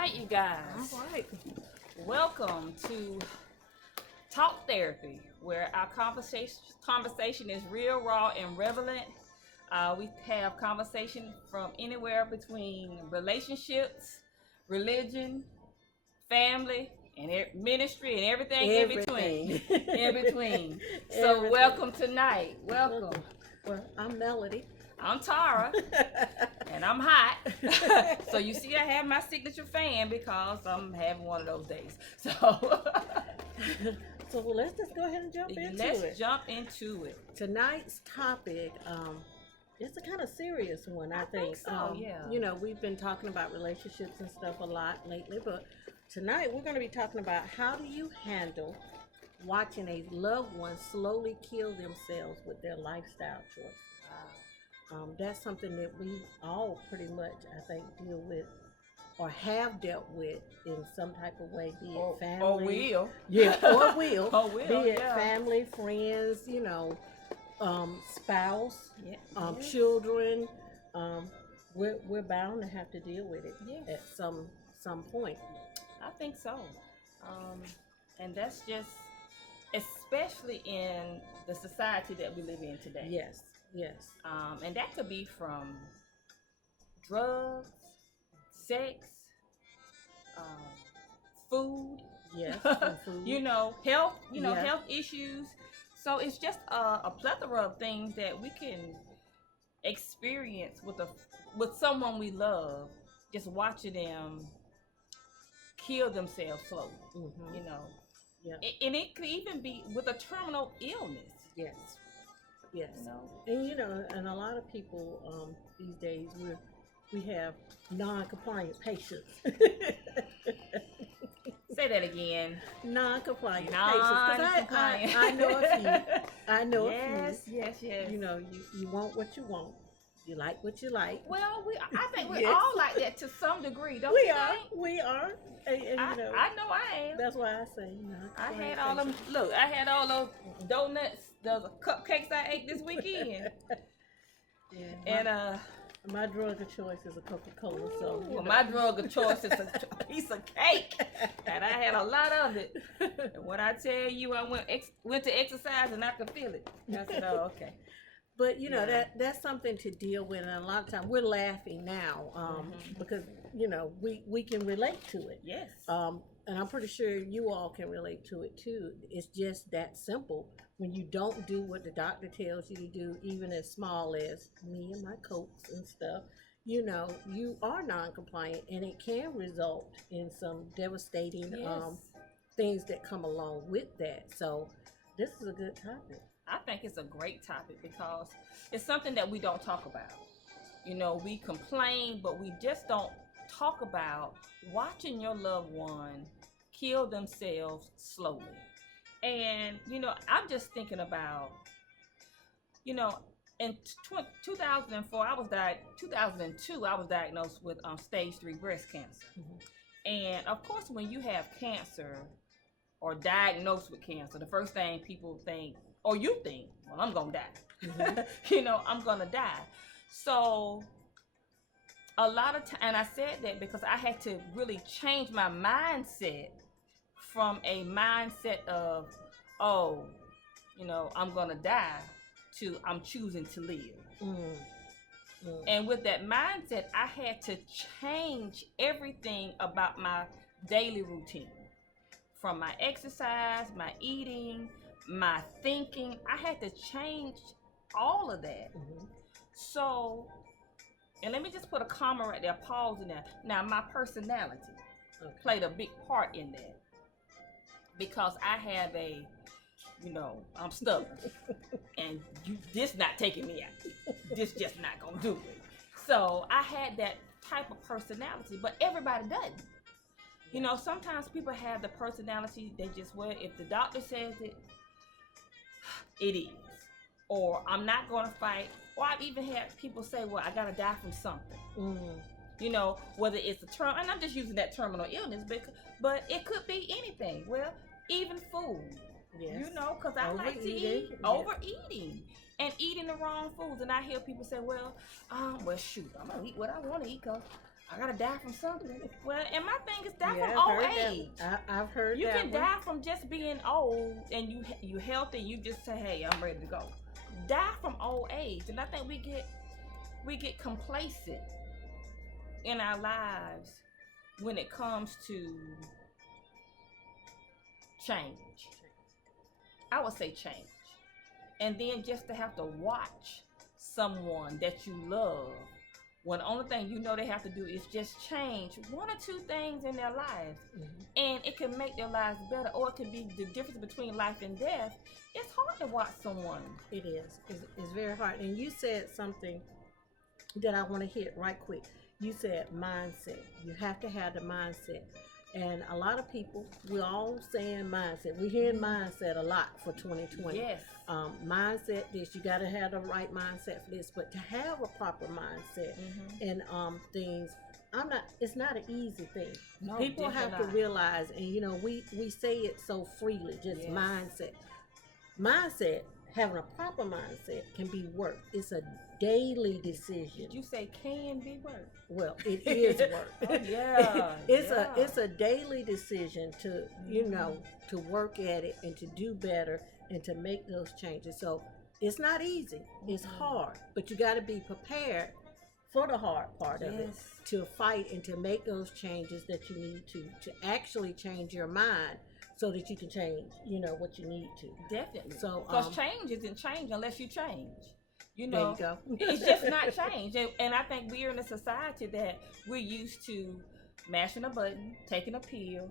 right, you guys. All right. Welcome to Talk Therapy, where our conversation is real, raw, and relevant. We have conversation from anywhere between relationships, religion, family, and ministry, and everything in between. In between. So, Everything. welcome tonight. Welcome. Well, I'm Melody. I'm Tara, and I'm hot. So you see, I have my signature fan because I'm having one of those days. So, So let's just go ahead and jump into it. let's jump into it. Tonight's topic, it's a kind of serious one, I think. So, yeah. You know, we've been talking about relationships and stuff a lot lately, but tonight we're going to be talking about how do you handle watching a loved one slowly kill themselves with their lifestyle choice. That's something that we all pretty much, I think, deal with or have dealt with in some type of way, be it family. Or will. Yeah, or will. Or will, be it yeah. family, friends, spouse, Yes. children. We're bound to have to deal with it Yes. at some point. I think so. And that's just, especially in the society that we live in today. Yes. And that could be from drugs, sex, food, Yes. And food. health, Yeah. health issues. So it's just a plethora of things that we can experience with someone we love, just watching them kill themselves slowly. Mhm. Yeah. And it could even be with a terminal illness. Yes. Yes. You know? And a lot of people these days we have non-compliant patients. Say that again. Non-compliant patients. 'Cause Non-compliant. I know a few. I know a Yes. few. You want what you want. You like what you like. Well, I think we're Yes. all like that to some degree, don't We you are. think? We are. And, I know I am. that's why I say, I had all them. Look, I had all those donuts, those cupcakes I ate this weekend, Yeah. and My drug of choice is a Coca-Cola. So well, my drug of choice is a piece of cake, and I had a lot of it. And when I tell you, I went to exercise and I could feel it. I said, "Oh, okay." But Yeah. that's something to deal with, and a lot of times we're laughing now because we can relate to it. Yes. And I'm pretty sure you all can relate to it too. It's just that simple. When you don't do what the doctor tells you to do, even as small as me and my cokes and stuff, you are non-compliant, and it can result in some devastating Yes. things that come along with that. So this is a good topic. I think it's a great topic because it's something that we don't talk about. We complain, but we just don't talk about watching your loved one kill themselves slowly. And, I'm just thinking about, in 2004, 2002, I was diagnosed with stage 3 breast cancer. Mhm. And of course, when you have cancer or diagnosed with cancer, the first thing people think, or you think, well, I'm gonna die. Mhm. I'm gonna die. So a lot of time, and I said that because I had to really change my mindset from a mindset of, oh, I'm gonna die, to I'm choosing to live. Mm. Mm. And with that mindset, I had to change everything about my daily routine, from my exercise, my eating, my thinking. I had to change all of that. Mhm. So, and let me just put a comma right there, pause in there. Now, my personality Okay. played a big part in that because I have I'm stubborn, and this not taking me out. This just not gonna do it. So I had that type of personality, but everybody doesn't. Sometimes people have the personality, they just, well, if the doctor says it, it is. Or I'm not going to fight. Or I've even had people say, well, I got to die from something. Mm. Whether it's a term, and I'm just using that terminal illness, but it could be anything. Well, even food. Yes. Because I like to eat. Overeating. And eating the wrong foods. And I hear people say, well, shoot, I'm going to eat what I want to eat because I gotta die from something. Well, and my thing is die Yeah, from I've old heard that. age. I've heard You that can one. die from just being old, and you healthy. You just say, "Hey, I'm ready to go." Die from old age, and I think we get complacent in our lives when it comes to change. I would say change, and then just to have to watch someone that you love, when the only thing you know they have to do is just change one or two things in their lives, and it can make their lives better, or it could be the difference between life and death. It's hard to watch someone. It is. It's very hard. And you said something that I want to hit right quick. You said mindset. You have to have the mindset. And a lot of people, we're all saying mindset. We're hearing mindset a lot for 2020. Yes. Mindset this, you got to have the right mindset for this. But to have a proper mindset and things, it's not an easy thing. No, People have to not. realize, and you know, we say it so freely, just Yes. mindset, having a proper mindset can be work. It's a daily decision. Did you say can be work? Well, it is work. Oh, yeah. It's a daily decision to, you know, to work at it and to do better and to make those changes. So it's not easy. It's hard, but you got to be prepared for the hard part of it, to fight and to make those changes that you need to actually change your mind so that you can change, you know, what you need to. Definitely. So, because change isn't change unless you change. You know, there you go. It's just not change. And I think we're in a society that we're used to mashing a button, taking a pill,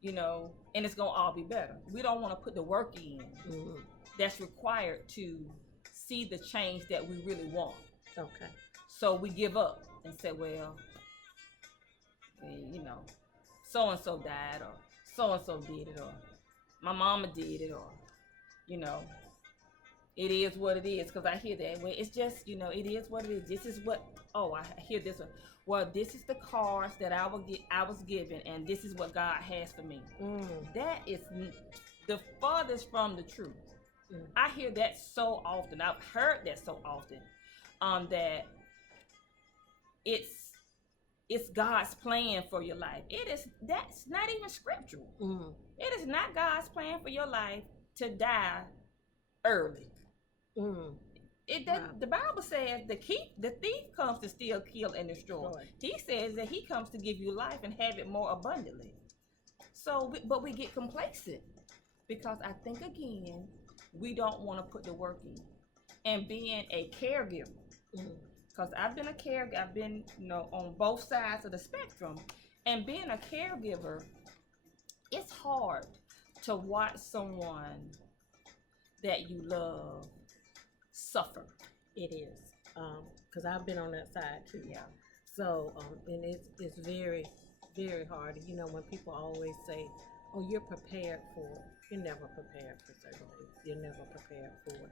you know, and it's going to all be better. We don't want to put the work in that's required to see the change that we really want. Okay. So we give up and say, well, you know, so-and-so died, or so-and-so did it, or my mama did it, or, you know, it is what it is. Because I hear that. Well, it's just, you know, it is what it is. This is what, I hear this one. Well, this is the cards that I was given, and this is what God has for me. That is the farthest from the truth. I hear that so often. I've heard that so often. That it's God's plan for your life. That's not even scriptural. It is not God's plan for your life to die early. The Bible says the thief comes to steal, kill, and destroy. Right. He says that he comes to give you life and have it more abundantly. So, but we get complacent because I think again we don't want to put the work in. And being a caregiver, because I've been a caregiver, I've been, you know, on both sides of the spectrum, and being a caregiver, it's hard to watch someone that you love suffer. It is, because I've been on that side too. Yeah. So, and it's very, very hard. You know, when people always say, "Oh, you're prepared for it," you're never prepared for certain things. You're never prepared for it.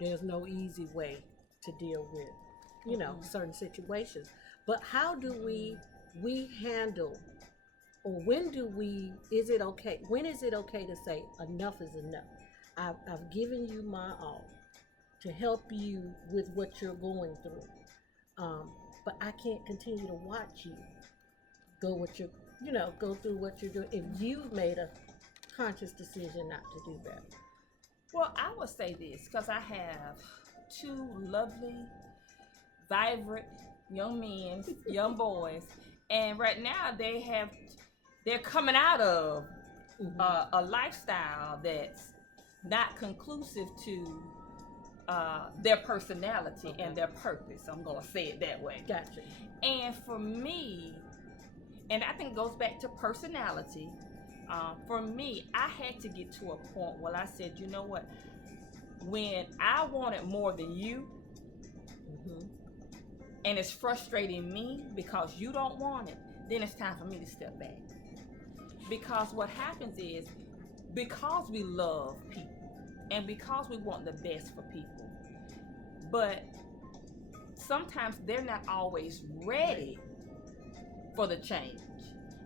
There's no easy way to deal with, you know, certain situations. But how do we handle, or when is it okay? When is it okay to say enough is enough? I've given you my all to help you with what you're going through, but I can't continue to watch you go through what you're doing if you've made a conscious decision not to do that. Well, I would say this because I have two lovely, vibrant young men, young boys, and right now they're coming out of a lifestyle that's not conclusive to their personality and their purpose. I'm going to say it that way. Gotcha. And for me, and I think it goes back to personality, for me, I had to get to a point where I said, you know what? When I wanted more than you, and it's frustrating me because you don't want it, then it's time for me to step back. Because what happens is, because we love people, and because we want the best for people, but sometimes they're not always ready for the change.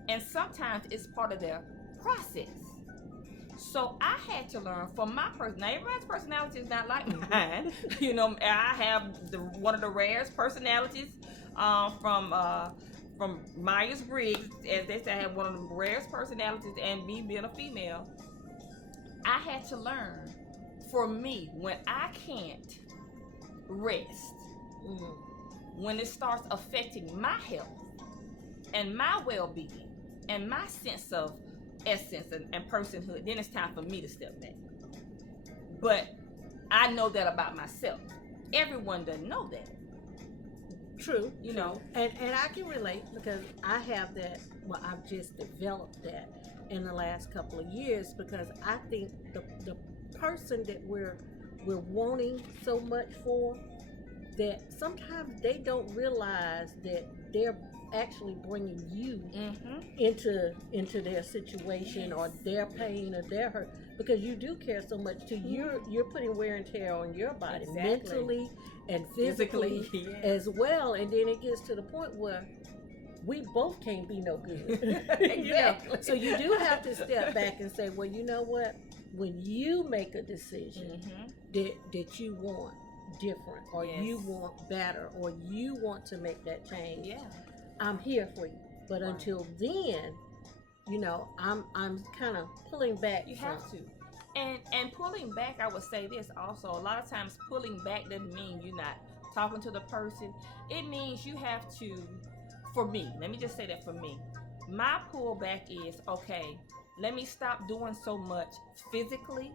And sometimes it's part of their process. So I had to learn from my person. Now, everybody's personality is not like mine. You know, I have one of the rarest personalities from Myers-Briggs, as they say, I have one of the rarest personalities, and me being a female, I had to learn, for me, when I can't rest, when it starts affecting my health and my well-being and my sense of essence and personhood, then it's time for me to step back. But I know that about myself. Everyone doesn't know that. True. You know. And I can relate because I have that, well, I've just developed that in the last couple of years, because I think the person that we're wanting so much for, that sometimes they don't realize that they're actually bringing you into their situation or their pain or their hurt, because you do care so much too. You're putting wear and tear on your body, mentally and physically as well, and then it gets to the point where we both can't be no good. You know? So you do have to step back and say, well, you know what, when you make a decision that you want different, or you want better, or you want to make that change, I'm here for you. But until then, you know, I'm kind of pulling back. You have to. And pulling back, I would say this also. A lot of times pulling back doesn't mean you're not talking to the person. It means you have to, for me, let me just say that for me, my pullback is, okay, let me stop doing so much physically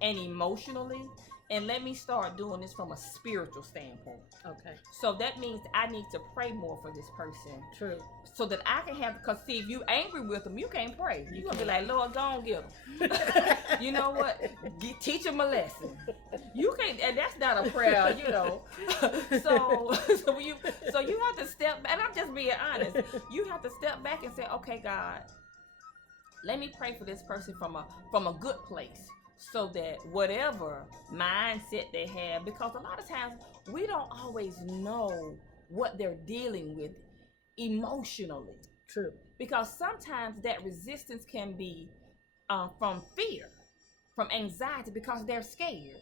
and emotionally, and let me start doing this from a spiritual standpoint. Okay. So that means I need to pray more for this person. True. So that I can have, because see, if you angry with them, you can't pray. You're going to be like, Lord, go on, get them. You know what? Teach them a lesson. You can't, and that's not a prayer, you know. So you have to step back, and I'm just being honest. You have to step back and say, okay, God, let me pray for this person from a good place, so that whatever mindset they have, because a lot of times we don't always know what they're dealing with emotionally. True. Because sometimes that resistance can be from fear, from anxiety, because they're scared.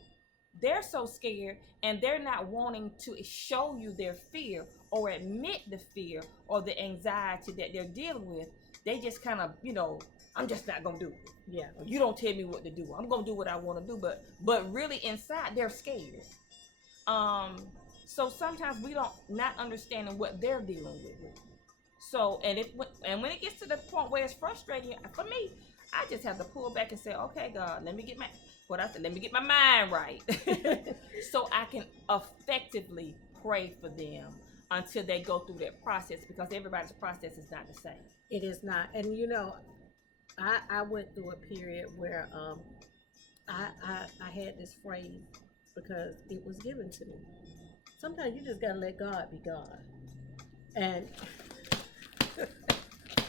They're so scared, and they're not wanting to show you their fear or admit the fear or the anxiety that they're dealing with. They just kind of, you know, I'm just not gonna do it. Yeah. You don't tell me what to do. I'm gonna do what I want to do. But really inside they're scared. So sometimes we don't not understanding what they're dealing with. So and when it gets to the point where it's frustrating for me, I just have to pull back and say, okay, God, let me get my mind right, so I can effectively pray for them until they go through that process, because everybody's process is not the same. It is not. And you know, I went through a period where I had this phrase because it was given to me. Sometimes you just gotta let God be God. And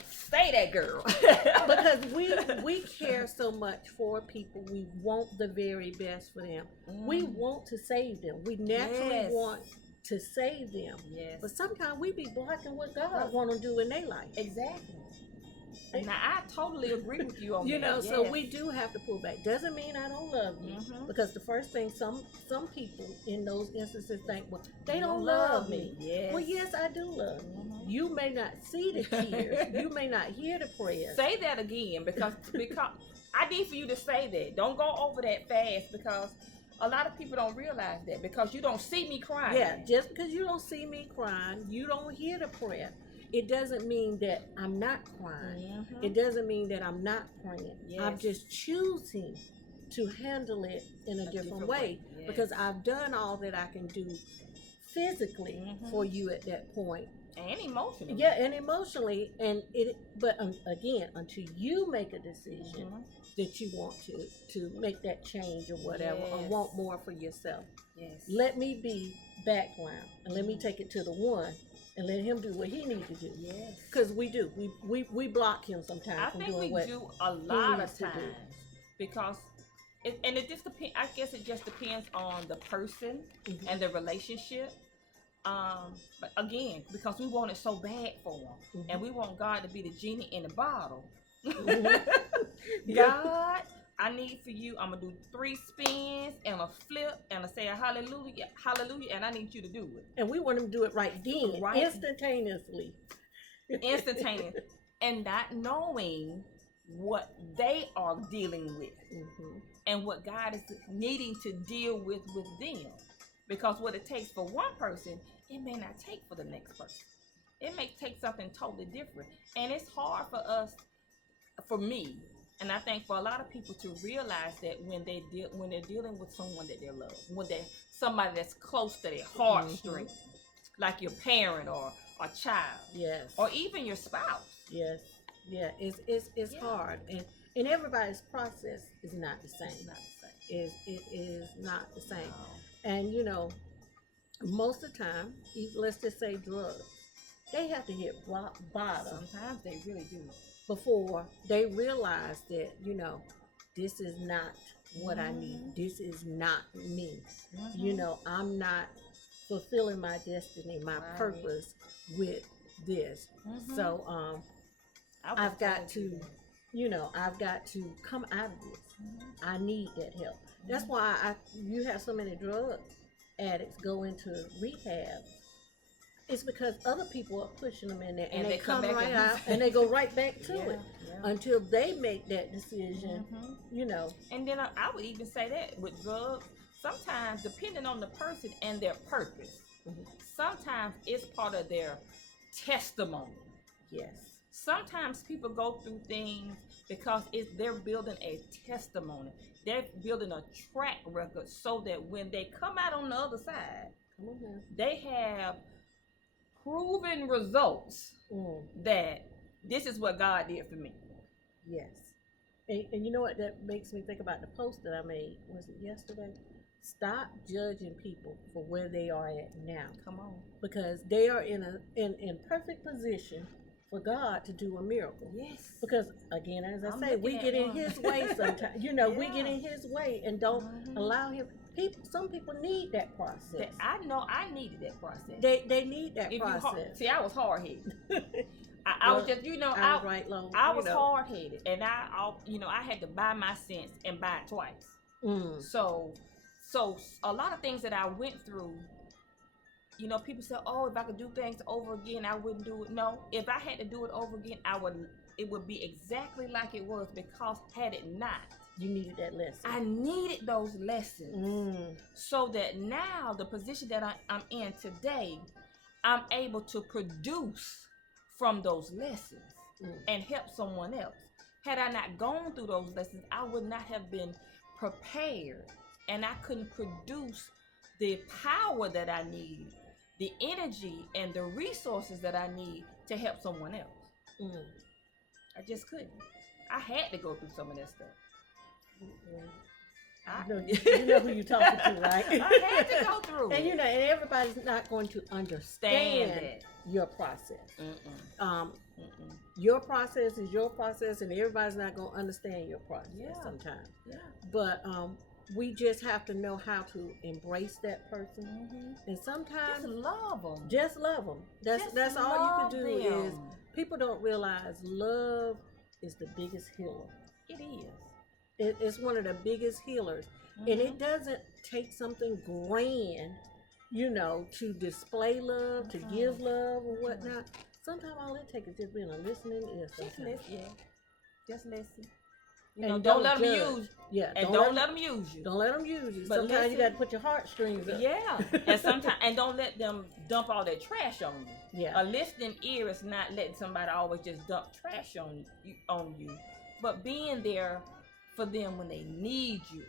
say that, girl. Because we care so much for people. We want the very best for them. We want to save them. We naturally want to save them. Yes. But sometimes we be blocking what God want to do in their life. Exactly. Now I totally agree with you on you that. know, so we do have to pull back. Doesn't mean I don't love you, because the first thing some people in those instances think, well, they don't love me. Yes. Well, yes, I do love you. You may not see the tears, you may not hear the prayers. Say that again, because I need for you to say that. Don't go over that fast, because a lot of people don't realize that, because you don't see me crying. Yeah, just because you don't see me crying, you don't hear the prayer. It doesn't mean that I'm not crying. It doesn't mean that I'm not praying. Yes. I'm just choosing to handle it in a different way, because I've done all that I can do physically for you at that point. And emotionally. Yeah, and emotionally. But again, until you make a decision that you want to make that change or whatever, or want more for yourself. Yes. Let me be background, and let me take it to the one, and let him do what he needs to do. Yes. Because we do. We block him sometimes. I think we do a lot of times, because it just depends. I guess it just depends on the person and the relationship. But again, because we want it so bad for them, and we want God to be the genie in the bottle. God, I need for you, I'm gonna do 3 spins and a flip and a say a hallelujah, hallelujah, and I need you to do it. And we want them to do it right then, Right. instantaneously. Instantaneous. And not knowing what they are dealing with and what God is needing to deal with them. Because what it takes for one person, it may not take for the next person. It may take something totally different. And it's hard for us, for me, and I think for a lot of people to realize that when they're dealing with someone that they love, when they're somebody that's close to their heartstring, like your parent or a child, Yes, or even your spouse. Yes, yeah, it's hard, and everybody's process is not the same. It's not the same. It is not the same, and you know, most of the time, let's just say drugs, they have to hit rock bottom. Sometimes they really do. Before they realize that, you know, this is not what I need. This is not me. You know, I'm not fulfilling my destiny, my purpose with this. So I've got to, you know, I've got to come out of this. I need that help. That's why you have so many drug addicts go into rehab. It's because other people are pushing them in there, and they come right out, and they go right back to it until they make that decision, you know. And then I would even say that with drugs, sometimes depending on the person and their purpose, sometimes it's part of their testimony. Yes. Sometimes people go through things because they're building a testimony. They're building a track record so that when they come out on the other side, they have proven results that this is what God did for me. Yes. And you know what that makes me think about the post that I made, was it yesterday? Stop judging people for where they are at now. Come on. Because they are in perfect position for God to do a miracle. Yes. Because again, as I say, we get in his way sometimes. You know, we get in his way and don't allow him. Some people need that process. I know I needed that process. They need that process. See, I was hard headed. I was just, you know, I was hard headed, and I had to buy my sense and buy it twice. So a lot of things that I went through, you know, people say, oh, if I could do things over again, I wouldn't do it. No, if I had to do it over again, it would be exactly like it was, because had it not, you needed that lesson. I needed those lessons so that now the position that I'm in today, I'm able to produce from those lessons and help someone else. Had I not gone through those lessons, I would not have been prepared, and I couldn't produce the power that I need, the energy and the resources that I need to help someone else. I just couldn't. I had to go through some of that stuff. You know who you're talking to, right? I had to go through and you know, and everybody's not going to understand your process. Your process is your process, and everybody's not going to understand your process sometimes. But we just have to know how to embrace that person, and sometimes just love them. Just love them. That's all you can do. Is people don't realize love is the biggest healer. It is. It's one of the biggest healers. And it doesn't take something grand, you know, to display love, to give love or whatnot. Sometimes all it takes is just being a listening ear. Just listen. Just listen. You know, don't let them use you. And don't let them use you. Don't let them use you. But sometimes you got to put your heartstrings up. Yeah. And don't let them dump all that trash on you. Yeah. A listening ear is not letting somebody always just dump trash on you, but being there for them when they need you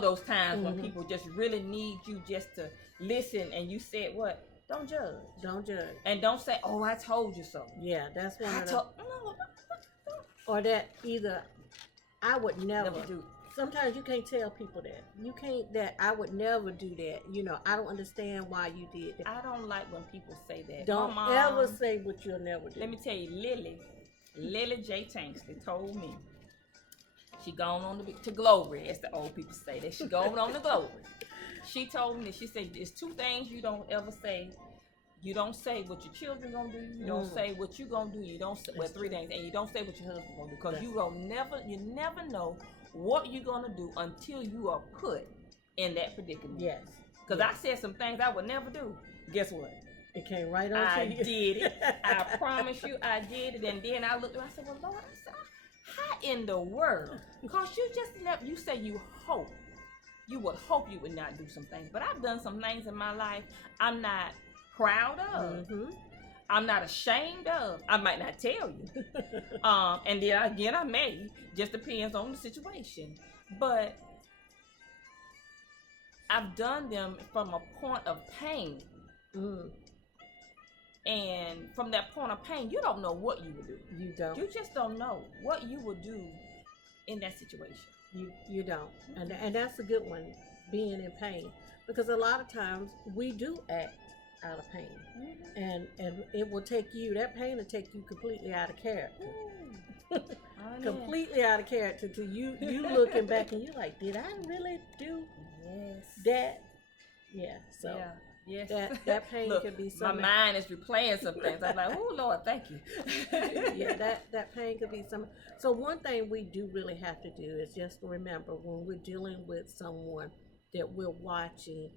those times when people just really need you just to listen, and you said what? Don't judge. Don't judge. And don't say, oh, I told you so. Yeah, that's one of the... Or that either I would never do. Sometimes you can't tell people that. You can't that I would never do that. You know, I don't understand why you did that. I don't like when people say that. Don't ever say what you'll never do. Let me tell you, Lily J. Tanksley told me, she gone on to glory, as the old people say, that she gone on to glory. She told me, she said, there's 2 things you don't ever say You don't say what your children gonna do. You don't say what you gonna do. You don't say three things, and you don't say what your husband gonna do, because you never know what you're gonna do until you are put in that predicament. Yes. Because I said some things I would never do. Guess what? It came right on. I did it. I promise you, I did it. And then I looked and I said, well, Lord, I said, how in the world? Because you say you hope. You would hope you would not do some things. But I've done some things in my life I'm not proud of. I'm not ashamed of. I might not tell you. And then again, I may. Just depends on the situation. But I've done them from a point of pain. And from that point of pain, you don't know what you would do. You don't. You just don't know what you would do in that situation. You don't. And that's a good one, being in pain. Because a lot of times we do act out of pain. And it will take you, that pain will take you completely out of character. Completely out of character to you looking back and you're like, did I really do that? Yeah. So yes. that pain Look, could be something. My mind is replaying some things. I'm like, oh Lord, thank you. Yeah, that pain could be something. So one thing we do really have to do is just remember, when we're dealing with someone, that we're watching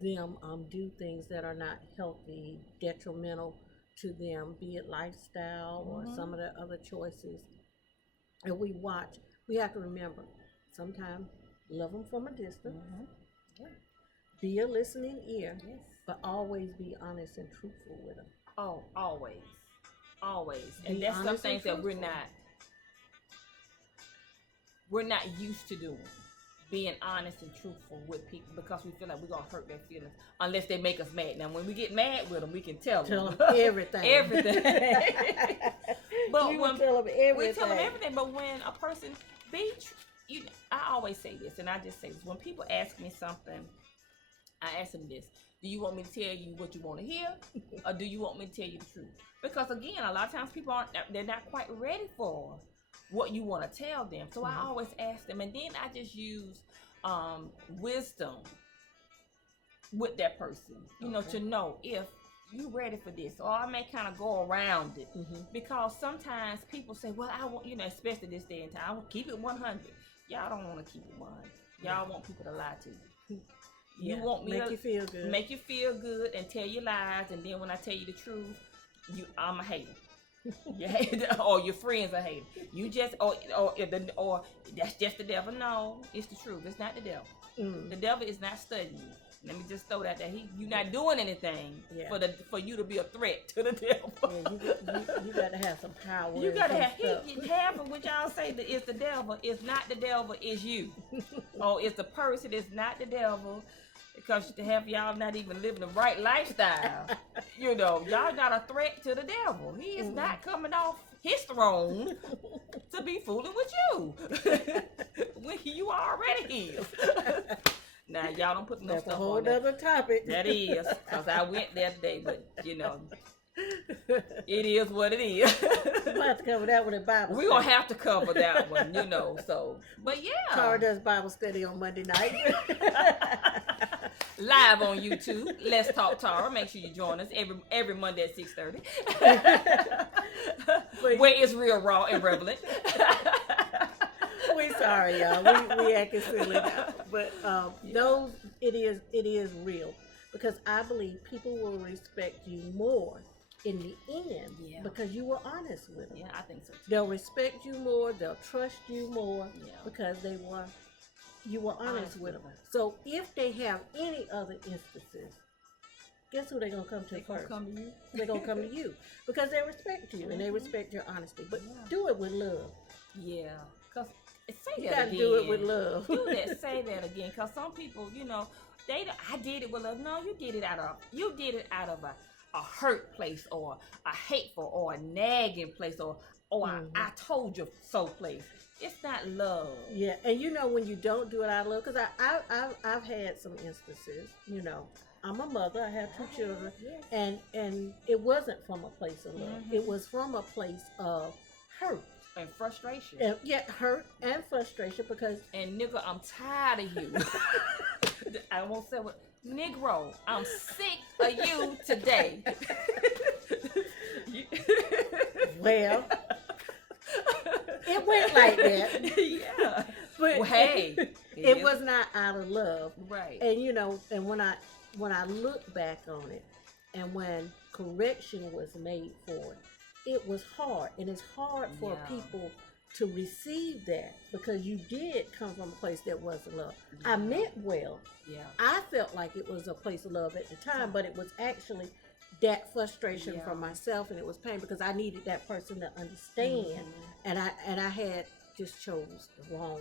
them do things that are not healthy, detrimental to them, be it lifestyle or some of the other choices. And we watch. We have to remember, sometimes love them from a distance. Be a listening ear, but always be honest and truthful with them. Oh, always. And that's some things that we're not used to doing. Being honest and truthful with people, because we feel like we're gonna hurt their feelings unless they make us mad. Now, when we get mad with them, we can tell them everything. But we tell them everything. But when a person I always say this, and I just say this: when people ask me something, I ask them this: do you want me to tell you what you want to hear, or do you want me to tell you the truth? Because again, a lot of times people they're not quite ready for what you want to tell them. So I always ask them, and then I just use wisdom with that person, you know, to know if you ready for this, or I may kind of go around it, because sometimes people say, well, I want, you know, especially this day and time, I want keep it 100. Y'all don't want to keep it 100. Y'all want people to lie to you. You want me to make you feel good and tell you lies, and then when I tell you the truth, I'm a hater. Or your friends are hating. You just or that's just the devil. No, it's the truth. It's not the devil. The devil is not studying you. Let me just throw that there. You're not doing anything for you to be a threat to the devil. You got to have some power. You got to have half of what y'all say that it's the devil. It's not the devil. It's you. Or it's the person. It's not the devil. Because half of y'all not even living the right lifestyle. You know, y'all not a threat to the devil. He is not coming off his throne to be fooling with you. When you already is. Now, y'all don't put no That's stuff a whole on that. other topic. That is. Because I went there today, but, you know, it is what it is. We'll have to cover that one in Bible study. We're going to have to cover that one, you know. So, but yeah. Tara does Bible study on Monday night. Live on YouTube. Let's Talk Tara. Make sure you join us every Monday at 6:30. Where it's real, raw, and relevant. We sorry, y'all. We acting silly now. But it is real. Because I believe people will respect you more in the end because you were honest with them. Yeah, I think so too. They'll respect you more. They'll trust you more because you were honest with them. So if they have any other instances, guess who they're going to come to first? They're going to come to you. They're going to come to you because they respect you and they respect your honesty. But do it with love. Yeah. Because say you that gotta again. do it with love. Do that. Say that again. Because some people, you know, I did it with love. No, you did it out of a hurt place, or a hateful, or a nagging place, or I told you so place. It's not love. Yeah, and you know when you don't do it out of love, because I've had some instances. You know, I'm a mother. I have 2 children, and it wasn't from a place of love. It was from a place of hurt. and frustration. And hurt and frustration because And nigga, I'm tired of you. I won't say what. Negro, I'm sick of you today. well, it went like that. Yeah. But Well, hey, it was not out of love. right. And and when I look back on it, and when correction was made for it, it was hard, and it's hard for people to receive that because you did come from a place that wasn't love. I meant well. Yeah. I felt like it was a place of love at the time, but it was actually that frustration from myself, and it was pain because I needed that person to understand, and I had just chose the wrong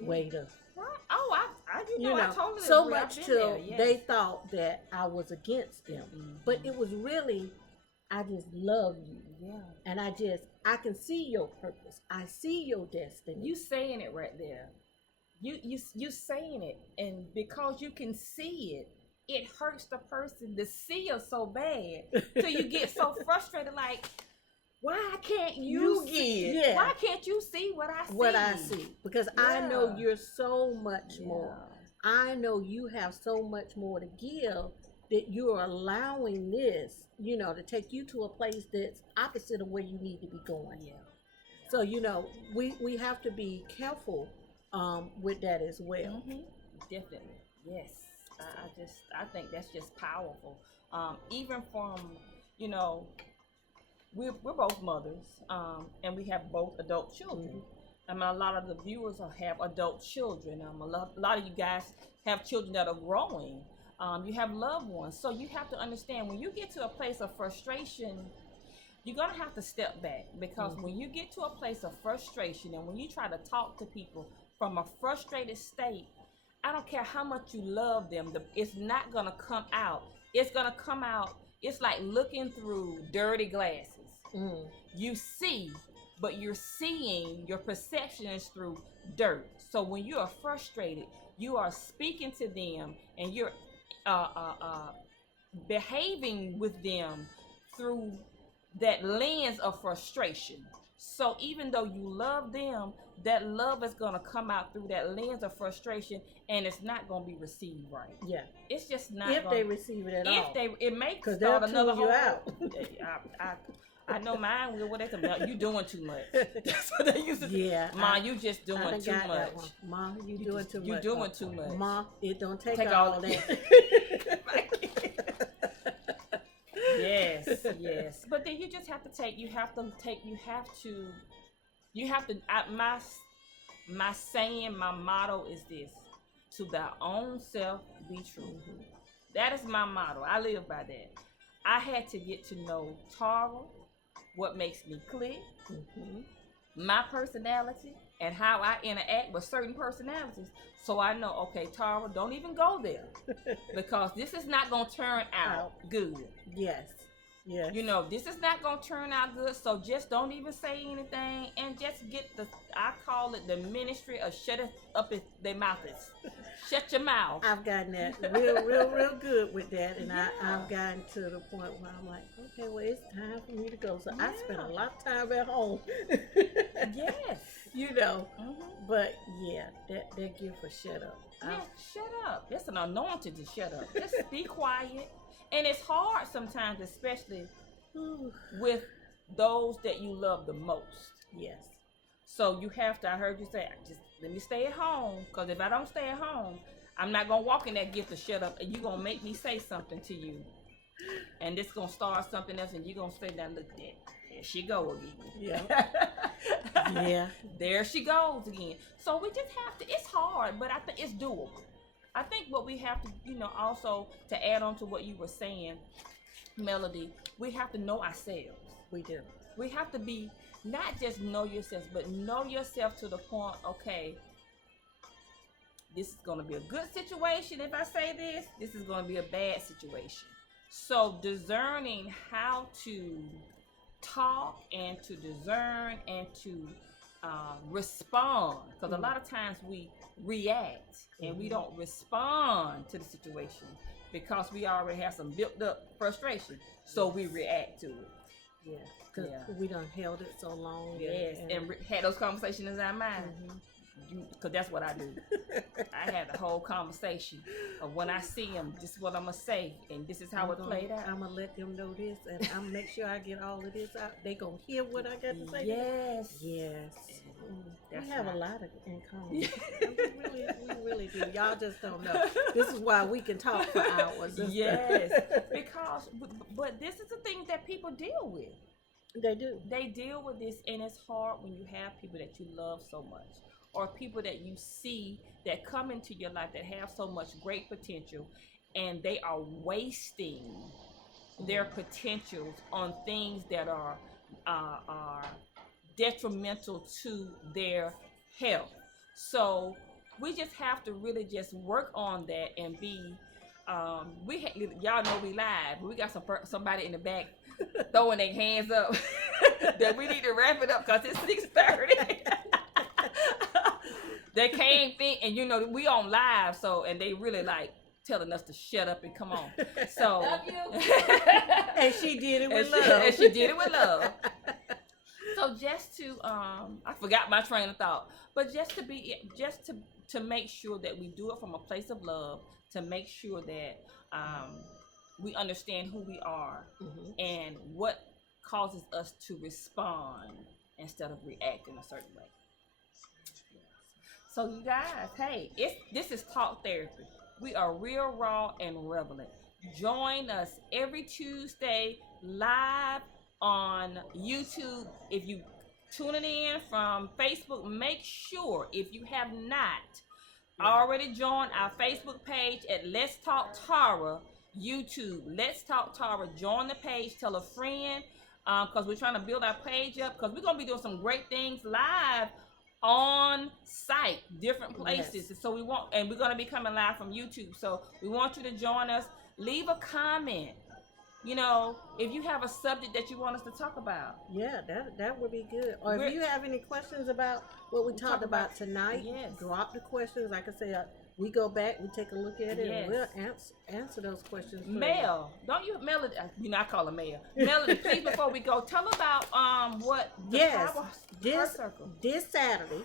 way to. Oh, I totally so agree. much till they thought that I was against them, but it was really, I just love you. Yeah. And I can see your purpose. I see your destiny. You saying it right there. You saying it, and because you can see it, it hurts the person to see you so bad till you get so frustrated. Like, why can't you get? Yeah. Why can't you see what I see? What I see, because I know you're so much more. I know you have so much more to give that you're allowing this, to take you to a place that's opposite of where you need to be going. Yeah. So we have to be careful with that as well. Mm-hmm. Definitely, yes. I think that's just powerful. Even from we're both mothers, and we have both adult children. I mean, a lot of the viewers have adult children. A lot of you guys have children that are growing. You have loved ones, so you have to understand when you get to a place of frustration, you're gonna have to step back because when you get to a place of frustration and when you try to talk to people from a frustrated state, I don't care how much you love them, it's not gonna come out. It's gonna come out. It's like looking through dirty glasses. You see, but you're seeing, your perception is through dirt. So when you are frustrated, you are speaking to them and you're behaving with them through that lens of frustration. So even though you love them, that love is going to come out through that lens of frustration, and it's not going to be received right. Yeah, it's just not. If they receive it at all, it may because start they'll another tune you out. I know mine will. What they say? You doing too much. That's what they used to say. Yeah, Ma, you just doing too much. That one. Ma, you doing too much. You doing too much. Ma, it don't take all that. Yes. But then you just have to take. My saying, my motto is this: to thy own self be true. That is my motto. I live by that. I had to get to know Tara, what makes me click, my personality, and how I interact with certain personalities. So I know, okay, Tara, don't even go there because this is not going to turn out good. Yes. This is not going to turn out good. So just don't even say anything and just get I call it the ministry of shut it up in their mouths. Shut your mouth. I've gotten that real good with that, and I've gotten to the point where I'm like, okay, well, it's time for me to go. So I spend a lot of time at home. Yes. But that gift for shut up. Shut up. It's an anointing to shut up. Just be quiet. And it's hard sometimes, especially with those that you love the most. Yes. So you have to, I heard you say, just let me stay at home. Because if I don't stay at home, I'm not going to walk in that gift to shut up. And you're going to make me say something to you. And this going to start something else. And you're going to say, now look, there she go again. Yeah. There she goes again. So we just have to, it's hard, but I think it's doable. I think what we have to, also to add on to what you were saying, Melody, we have to know ourselves. We do. We have to be, not just know yourself, but know yourself to the point, okay, this is going to be a good situation if I say this. This is going to be a bad situation. So discerning how to talk and to discern and to respond, because a lot of times we react and we don't respond to the situation because we already have some built up frustration, so we react to it. Yeah, because we done held it so long. Yes, and had those conversations in our mind. Because that's what I do. I had a whole conversation of when I see them, this is what I'm going to say, and this is how it played out. I'm going to let them know this, and I'm going to make sure I get all of this out. They going to hear what I got to say. Yes. Yes. We have a lot in common. Yeah. we really do. Y'all just don't know. This is why we can talk for hours. Yes. Because, but this is the thing that people deal with. They do. They deal with this, and it's hard when you have people that you love so much, or people that you see that come into your life that have so much great potential, and they are wasting their potentials on things that are detrimental to their health. So we just have to really just work on that and be. Y'all know we live, but we got somebody in the back throwing their hands up that we need to wrap it up because it's 6:30. They can't think, and we on live, so and they really like telling us to shut up and come on. So love you. And she did it with love. And she did it with love. So just to I forgot my train of thought, but just to make sure that we do it from a place of love, to make sure that we understand who we are and what causes us to respond instead of react in a certain way. So you guys, hey, this is Talk Therapy. We are real, raw, and relevant. Join us every Tuesday live on YouTube. If you tuning in from Facebook, make sure if you have not already joined our Facebook page at Let's Talk Tara YouTube. Let's Talk Tara. Join the page. Tell a friend because we're trying to build our page up because we're going to be doing some great things live on site, different places. Yes. So we're going to be coming live from YouTube. So we want you to join us. Leave a comment. If you have a subject that you want us to talk about. Yeah, that would be good. Or if you have any questions about what we talked about tonight, drop the questions. Like I said, we go back, we take a look at it, and we'll answer those questions. Mel, don't you, Melody? I call her Mel. Melody, please, before we go, tell about what the Power Circle. This Saturday,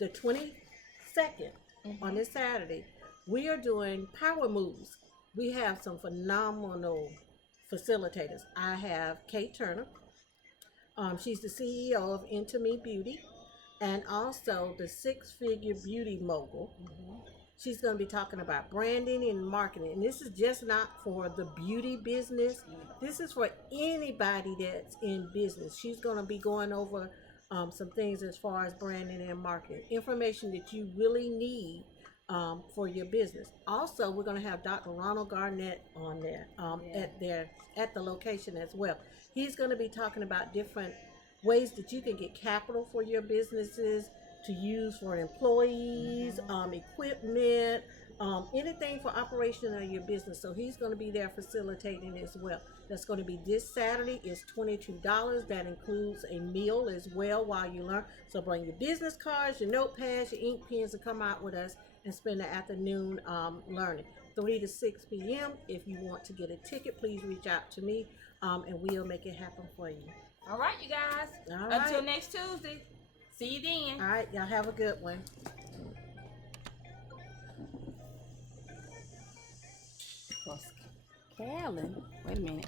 the 22nd, on this Saturday, we are doing power moves. We have some phenomenal facilitators. I have Kate Turner. She's the CEO of Into Me Beauty, and also the six-figure beauty mogul. She's going to be talking about branding and marketing. And this is just not for the beauty business. This is for anybody that's in business. She's going to be going over some things as far as branding and marketing. Information that you really need for your business. Also, we're going to have Dr. Ronald Garnett on there at the location as well. He's going to be talking about different ways that you can get capital for your businesses, to use for employees, equipment, anything for operation of your business. So he's going to be there facilitating as well. That's going to be this Saturday. It's $22. That includes a meal as well while you learn. So bring your business cards, your notepads, your ink pens, and come out with us and spend the afternoon learning. 3 to 6 p.m. If you want to get a ticket, please reach out to me, and we'll make it happen for you. All right, you guys. All right. Until next Tuesday. See you then. All right, y'all have a good one. Callan, wait a minute.